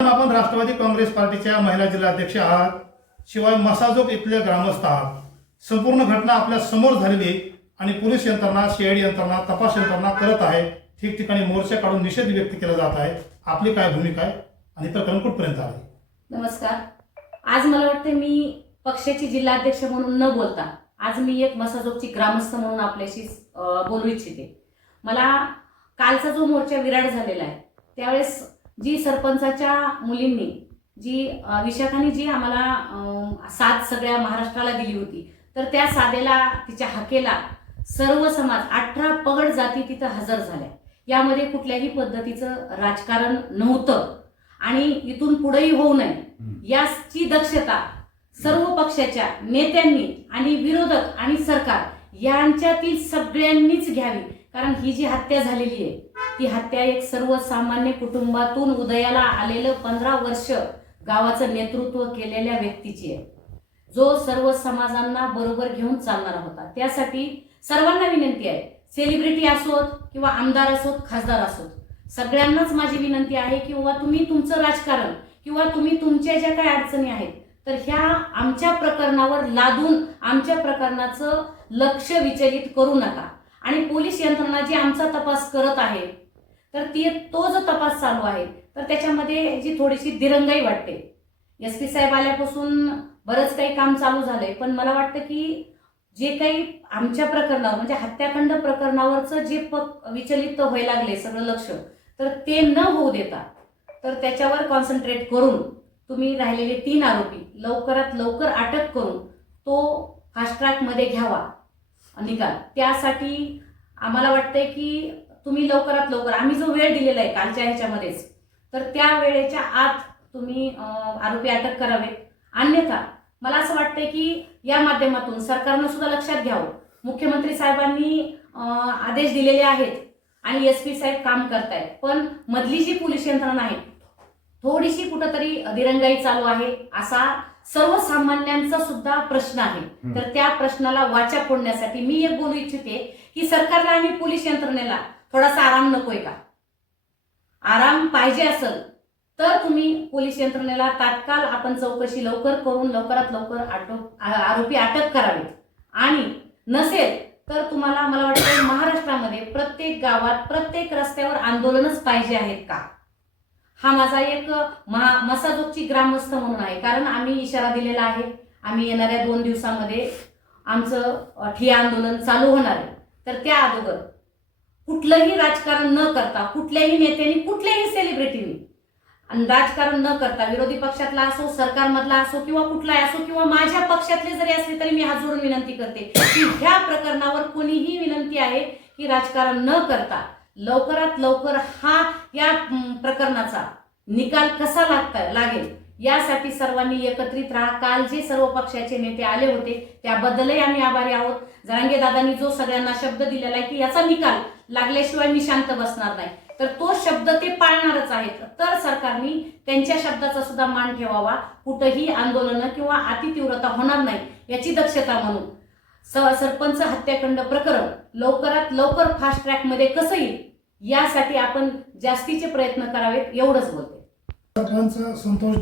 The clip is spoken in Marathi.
आपण राष्ट्रवादी काँग्रेस पार्टीच्या महिला जिल्हाध्यक्ष आहात. शिवाय मसाजोग इथले ग्रामस्थ आहात. संपूर्ण घटना आपल्यासमोर झालेली आणि पोलीस यंत्रणा सीआयडी यंत्रणा तपास यंत्रणा करत आहे. ठिकठिकाणी मोर्चा काढून निषेध व्यक्त केला जात आहे. आपली काय भूमिका आहे आणि प्रकरण कुठपर्यंत आहे नमस्कार. आज मला वाटते मी पक्षाची जिल्हाध्यक्ष म्हणून न बोलता आज मी एक मसाजोगची ग्रामस्थ म्हणून आपल्याशी बोलू इच्छिते. मला कालचा जो मोर्चा विराट झालेला आहे त्यावेळेस जी सरपंचाच्या मुलींनी जी विशाखाने जी आम्हाला साथ सगळ्या महाराष्ट्राला दिली होती तर त्या साधेला तिच्या हकेला सर्व समाज अठरा पगड जाती तिथं हजर झाल्या. यामध्ये कुठल्याही पद्धतीचं राजकारण नव्हतं. आणि इथून पुढेही होऊ नये. याची दक्षता सर्व पक्षाच्या नेत्यांनी आणि विरोधक आणि सरकार यांच्यातील सगळ्यांनीच घ्यावी. कारण ही जी हत्या झालेली आहे ती हत्या एक सर्वसामान्य कुटुंबातून उदयाला आलेलं पंधरा वर्ष गावाचं नेतृत्व केलेल्या व्यक्तीची आहे. जो सर्व समाजांना बरोबर घेऊन चालणारा होता. त्यासाठी सर्वांना विनंती आहे सेलिब्रिटी असोत किंवा आमदार असोत खासदार असोत सगळ्यांनाच माझी विनंती आहे की बाबा तुम्ही तुमचं राजकारण किंवा तुम्ही तुमच्या ज्या काय अडचणी आहेत तर ह्या आमच्या प्रकरणावर लादून आमच्या प्रकरणाचं लक्ष विचलित करू नका. आणि पोलीस यंत्रणा जी आमचा तपास करत आहे तर ती तो जो तपास चालू आहे तर त्याच्यामध्ये जी थोडीशी दिरंगाई वाटते. एस पी साहेब आल्यापासून बरंच काही काम चालू झालंय पण मला वाटतं की जे काही आमच्या प्रकरणावर म्हणजे हत्याकांड प्रकरणावरचं जे पक विचलित व्हायला लागले सगळं लक्ष तर ते न होऊ देता तर त्याच्यावर कॉन्सन्ट्रेट करून तुम्ही राहिलेले तीन आरोपी लवकरात लवकर अटक करून तो फास्ट ट्रॅकमध्ये घ्यावा. निकाल. त्यासाठी आम्हाला वाटतंय की तुम्ही लवकरात लवकर आम्ही जो वेळ दिलेला आहे कालच्या ह्याच्यामध्येच तर त्या वेळेच्या आत तुम्ही आरोपी अटक करावे. अन्यथा मला असं वाटतंय की या माध्यमातून सरकारनं सुद्धा लक्षात घ्यावं. मुख्यमंत्री साहेबांनी आदेश दिलेले आहेत आणि एस पी साहेब काम करतायत. पण मधली जी पोलीस यंत्रणा आहे थोडीशी कुठंतरी दिरंगाई चालू आहे असा सर्वसामान्यांचा सुद्धा प्रश्न आहे. तर त्या प्रश्नाला वाचा फोडण्यासाठी मी एक बोलू इच्छिते की सरकारला आणि पोलीस यंत्रणेला थोडासा आराम नकोय का? आराम पाहिजे असेल तर तुम्ही पोलीस यंत्रणेला तात्काळ आपण चौकशी लवकर करून लवकरात लवकर आरोपी अटक करावेत. आणि नसेल तर तुम्हाला मला वाटतं महाराष्ट्रामध्ये प्रत्येक गावात प्रत्येक रस्त्यावर आंदोलनच पाहिजे आहेत का? हा माझा एक महा मसाजोगची ग्रामस्थ म्हणून आहे. कारण आम्ही इशारा दिलेला आहे. आम्ही येणाऱ्या दोन दिवसामध्ये आमचं ठिया आंदोलन चालू होणार आहे. तर त्या अगोदर कुठलंही राजकारण न करता कुठल्याही नेत्यांनी कुठल्याही सेलिब्रिटीनी राजकारण न करता विरोधी पक्षातला असो सरकारमधला असो किंवा कुठलाही असो किंवा माझ्या पक्षातले जरी असले तरी मी हात जोडून विनंती करते की ह्या प्रकरणावर कोणीही विनंती आहे की राजकारण न करता लवकरात लवकर हा या प्रकरणाचा निकाल कसा लागता लागेल? यासाठी सर्वांनी एकत्रित राहा. काल जे सर्व पक्षाचे नेते आले होते त्याबद्दलही आम्ही आभारी आहोत. जरांगे दादांनी जो सगळ्यांना शब्द दिलेला आहे की याचा निकाल लागल्याशिवाय मी शांत बसणार नाही. तर तो शब्द ते पाळणारच आहेत. तर सरकारने त्यांच्या शब्दाचा सुद्धा मान ठेवावा. कुठंही आंदोलनं किंवा अतितीव्रता होणार नाही याची दक्षता म्हणून. स- सरपंच हत्याकांड प्रकरण लवकरात लवकर फास्ट ट्रॅकमध्ये कसं येईल? यासाठी आपण जास्तीचे प्रयत्न करावेत एवढंच बोलते. संतोष